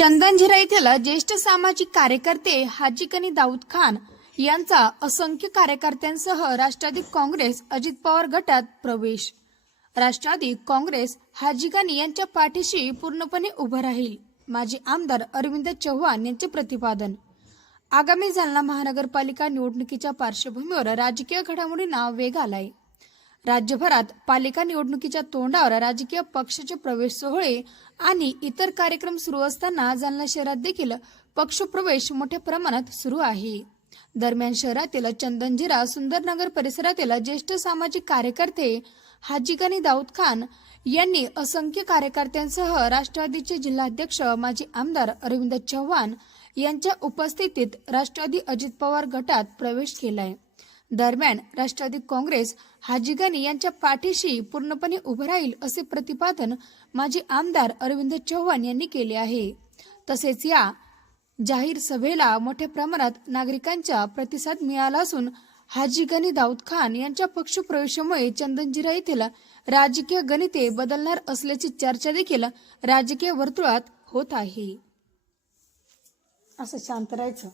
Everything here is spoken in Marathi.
चंदनझिरा येथील ज्येष्ठ सामाजिक कार्यकर्ते हाजी दाऊद खान यांचा असंख्य कार्यकर्त्यांसह राष्ट्रवादी काँग्रेस अजित पवार गटात प्रवेश. राष्ट्रवादी काँग्रेस हाजिकानी यांच्या पाठीशी पूर्णपणे उभं राहील. माजी आमदार अरविंद चव्हाण यांचे प्रतिपादन. आगामी जालना महानगरपालिका निवडणुकीच्या पार्श्वभूमीवर राजकीय घडामोडींना वेग आलाय. राज्यभरात पालिका निवडणुकीच्या तोंडावर राजकीय पक्षाचे प्रवेश सोहळे आणि इतर कार्यक्रम सुरू असताना जालना शहरात देखील पक्षप्रवेश मोठ्या प्रमाणात सुरू आहे. दरम्यान शहरातील चंदनजिरा सुंदरनगर परिसरातील ज्येष्ठ सामाजिक कार्यकर्ते हाजीगनी दाऊद खान यांनी असंख्य कार्यकर्त्यांसह राष्ट्रवादीचे जिल्हाध्यक्ष माजी आमदार अरविंद चव्हाण यांच्या उपस्थितीत राष्ट्रवादी अजित पवार गटात प्रवेश केलाय. दरम्यान राष्ट्रवादी काँग्रेस हाजी गणी यांच्या पाठीशी पूर्णपणे उभं राहील असे प्रतिपादन माजी आमदार अरविंद चव्हाण यांनी केले आहे. तसेच या जाहीर सभेला मोठ्या प्रमाणात नागरिकांचा प्रतिसाद मिळाला असून हाजी गनी दाऊद खान यांच्या पक्षप्रवेशामुळे चंदनजिरा येथील राजकीय गणिते बदलणार असल्याची चर्चा देखील राजकीय वर्तुळात होत आहे. असं शांत राहायचं.